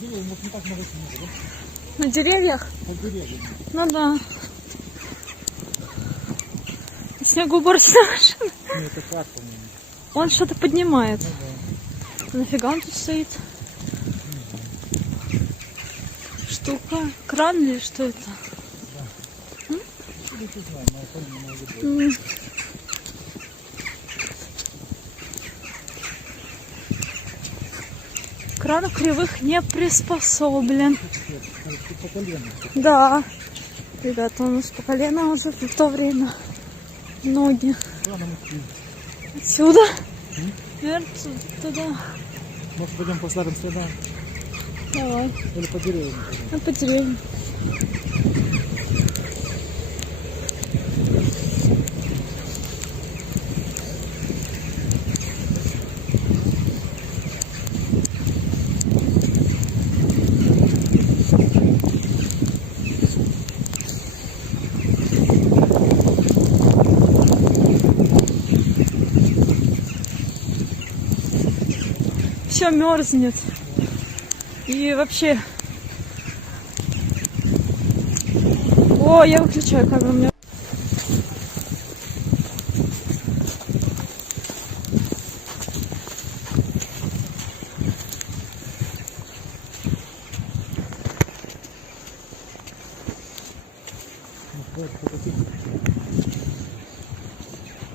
деревья, может, не так много снега, На деревьях? да? Под деревьями. Ну да. Снегу уборочная машина. Ну, это клад, по-моему. Он что-то поднимает. Ну А нафига он тут стоит? Штука. Кран или что это? да. Или ты знаешь, на iPhone не может быть. Кран кривых не приспособлен. Тут по колено. Да. Ребята, у нас по колено уже в то время. Ноги. Ладно, мы пьем. Отсюда? Наверное, туда. Может, пойдем по старым следам? Давай. Или по деревьям? Ну, по деревьям. Все мерзнет. И вообще... О, я выключаю камеру.